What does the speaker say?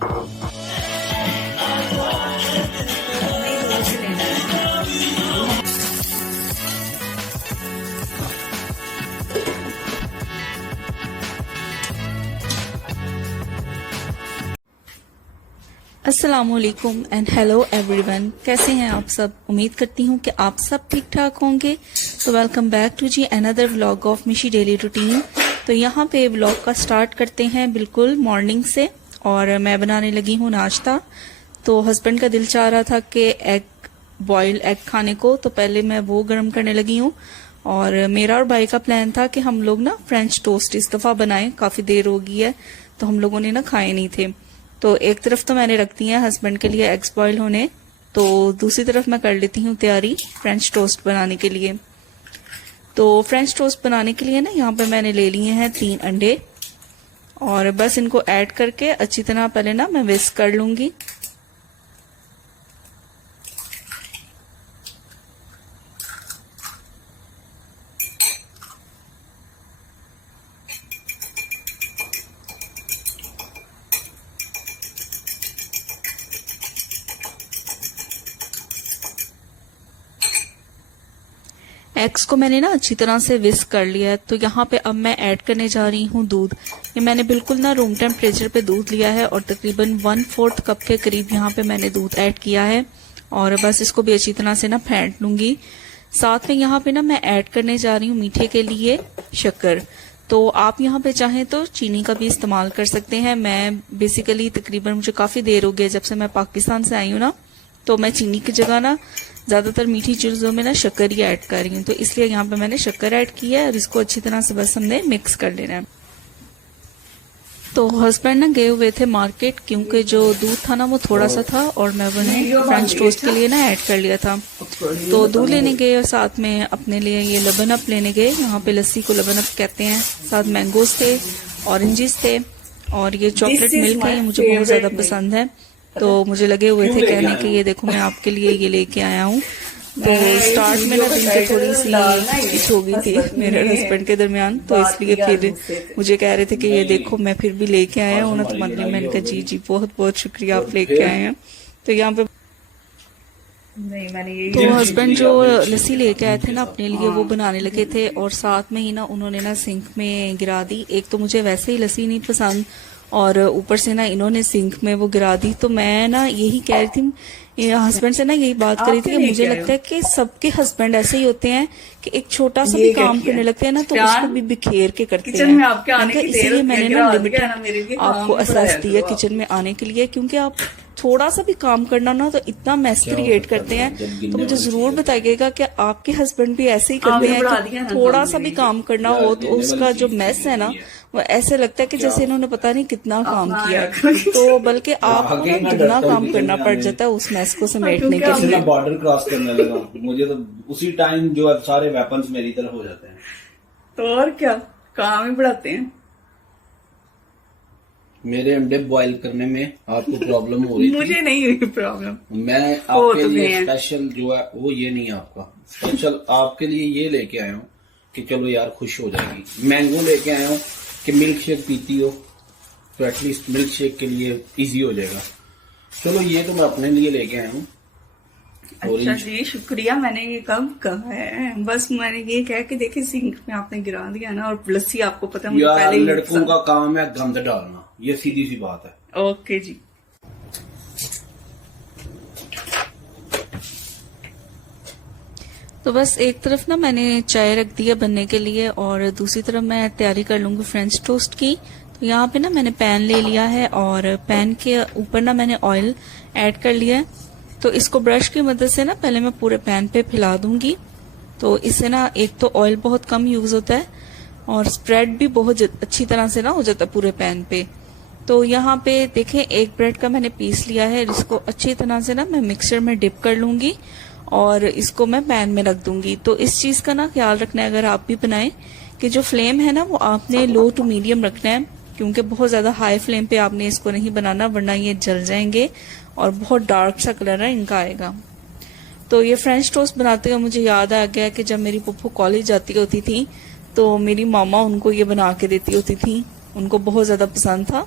अस्सलामुअलैकुम and hello everyone, कैसे हैं आप सब। उम्मीद करती हूँ कि आप सब ठीक ठाक होंगे। तो welcome back to the another vlog of Mishi daily routine. तो यहाँ पे व्लॉग का स्टार्ट करते हैं बिल्कुल मॉर्निंग से, और मैं बनाने लगी हूँ नाश्ता। तो हस्बैंड का दिल चाह रहा था कि बॉइल्ड एग खाने को, तो पहले मैं वो गर्म करने लगी हूँ। और मेरा और भाई का प्लान था कि हम लोग ना फ्रेंच टोस्ट इस दफा बनाएं, काफी देर हो गई है तो हम लोगों ने ना खाए नहीं थे। तो एक तरफ तो मैंने रख दी है हस्बैंड के लिए एग्स बॉयल होने, तो दूसरी तरफ मैं कर लेती हूँ तैयारी फ्रेंच टोस्ट बनाने के लिए। तो फ्रेंच टोस्ट बनाने के लिए ना यहाँ पे मैंने ले लिए हैं 3 अंडे, और बस इनको ऐड करके अच्छी तरह पहले ना मैं विस्क कर लूंगी। एग्स को मैंने ना अच्छी तरह से विस्क कर लिया है। तो यहाँ पे अब मैं ऐड करने जा रही हूँ दूध। ये मैंने बिल्कुल ना रूम टेम्परेचर पे दूध लिया है, और तकरीबन 1/4 कप के करीब यहाँ पे मैंने दूध ऐड किया है। और बस इसको भी अच्छी तरह से ना फेंट लूंगी। साथ में यहाँ पे ना मैं ऐड करने जा रही हूँ मीठे के लिए शक्कर। तो आप यहाँ पे चाहें तो चीनी का भी इस्तेमाल कर सकते हैं। मैं बेसिकली तकरीबन मुझे काफी देर हो गई जब से मैं पाकिस्तान से आई हूँ ना, तो मैं चीनी की जगह ना ज्यादातर मीठी चीजों में ना शक्कर ही ऐड कर रही हूँ। तो इसलिए यहाँ पे मैंने शक्कर ऐड की है, और इसको अच्छी तरह से बस हमने मिक्स कर लेना है। तो हस्बैंड ना गए हुए थे मार्केट, क्योंकि जो दूध था ना वो थोड़ा सा था, और मैं वो फ्रेंच टोस्ट के लिए ना ऐड कर लिया था। तो दूध लेने गए और साथ में अपने लिए ये लबन अप लेने गए। यहाँ पे लस्सी को लबन अप कहते हैं। साथ मैंगोज थे, ऑरेंजेस थे, और ये चॉकलेट मिल्क है, ये मुझे बहुत ज्यादा पसंद है। तो मुझे लगे हुए थे कहने कि ये देखो मैं आपके लिए ये लेके आया हूँ। तो स्टार्ट में ना दिन की थोड़ी सी हिचकिच हो गई थी मेरे हस्बैंड के दरमियान, तो इसलिए फिर मुझे कह रहे थे कि ये देखो मैं फिर भी लेके आया हूँ ना तुम्हारे लिए। मैंने कहा जी जी बहुत बहुत शुक्रिया, आप लेके आए हैं। तो यहाँ पे तो हस्बैंड जो लस्सी लेके आए थे ना अपने लिए, वो बनाने लगे थे, और साथ में ही ना उन्होंने ना सिंक में गिरा दी। एक तो मुझे वैसे ही लस्सी नहीं पसंद, और ऊपर से ना इन्होंने सिंक में वो गिरा दी। तो मैं ना यही कह रही थी हस्बैंड से ना, यही बात करी थी कि मुझे लगता है कि सबके हस्बैंड ऐसे ही होते हैं कि एक छोटा सा भी काम करने लगते हैं ना तो उसको भी बिखेर के करते हैं। इसीलिए मैंने ना लिमिटेड आपको एहसास दिया किचन में आने के लिए, क्योंकि आप थोड़ा सा भी काम करना ना तो इतना मैस क्रिएट करते हैं। तो मुझे जरूर बताइएगा कि आपके हस्बैंड भी ऐसे ही करते हैं कि थोड़ा सा भी काम करना हो तो उसका जो मैस है ना वो ऐसे लगता है कि जैसे इन्होंने पता नहीं कितना काम किया। तो बल्कि आपको ना दुगना काम करना पड़ जाता है उस मैस को समेटने के लिए। बॉर्डर क्रॉस करने लगा मुझे तो उसी टाइम जो है सारे वेपन्स मेरी तरफ हो जाते हैं। तो और क्या काम ही बढ़ाते हैं। मेरे अंडे बॉईल करने में आपको प्रॉब्लम हो रही थी। मुझे नहीं हुई प्रॉब्लम। मैं आपके लिए स्पेशल जो है वो ये नहीं, आपका स्पेशल आपके लिए ये लेके आया हूँ कि चलो यार खुश हो जाएगी। मैंगो लेके आया हूँ कि मिल्क शेक पीती हो तो एटलीस्ट मिल्क शेक के लिए इजी हो जाएगा। चलो ये तो मैं अपने लिए लेके आया हूँ। अच्छा जी शुक्रिया। मैंने ये कब कहा है, बस मैंने ये कहा कि देखिए सिंक में आपने गिरा दिया ना, और लस्सी आपको पता है मुझे पहले ही लड़कों का काम है गंद डालना, ये सीधी सी बात है। ओके जी। तो बस एक तरफ ना मैंने चाय रख दी है बनने के लिए, और दूसरी तरफ मैं तैयारी कर लूंगी फ्रेंच टोस्ट की। तो यहाँ पे ना मैंने पैन ले लिया है, और पैन के ऊपर ना मैंने ऑयल ऐड कर लिया है। तो इसको ब्रश की मदद से ना पहले मैं पूरे पैन पे फैला दूंगी। तो इससे ना एक तो ऑयल बहुत कम यूज होता है, और स्प्रेड भी बहुत अच्छी तरह से ना हो जाता है पूरे पैन पे। तो यहाँ पे देखें एक ब्रेड का मैंने पीस लिया है, इसको अच्छी तरह से ना मैं मिक्सचर में डिप कर लूंगी, और इसको मैं पैन में रख दूंगी। तो इस चीज का ना ख्याल रखना है अगर आप भी बनाएं कि जो फ्लेम है ना वो आपने लो टू मीडियम रखना है, क्योंकि बहुत ज्यादा हाई फ्लेम पे आपने इसको नहीं बनाना, वरना ये जल जाएंगे और बहुत डार्क सा कलर है इनका आएगा। तो ये फ्रेंच टोस्ट बनाते हुए मुझे याद आ गया कि जब मेरी पप्पू कॉलेज जाती होती थी तो मेरी मामा उनको ये बना के देती होती थी, उनको बहुत ज्यादा पसंद था।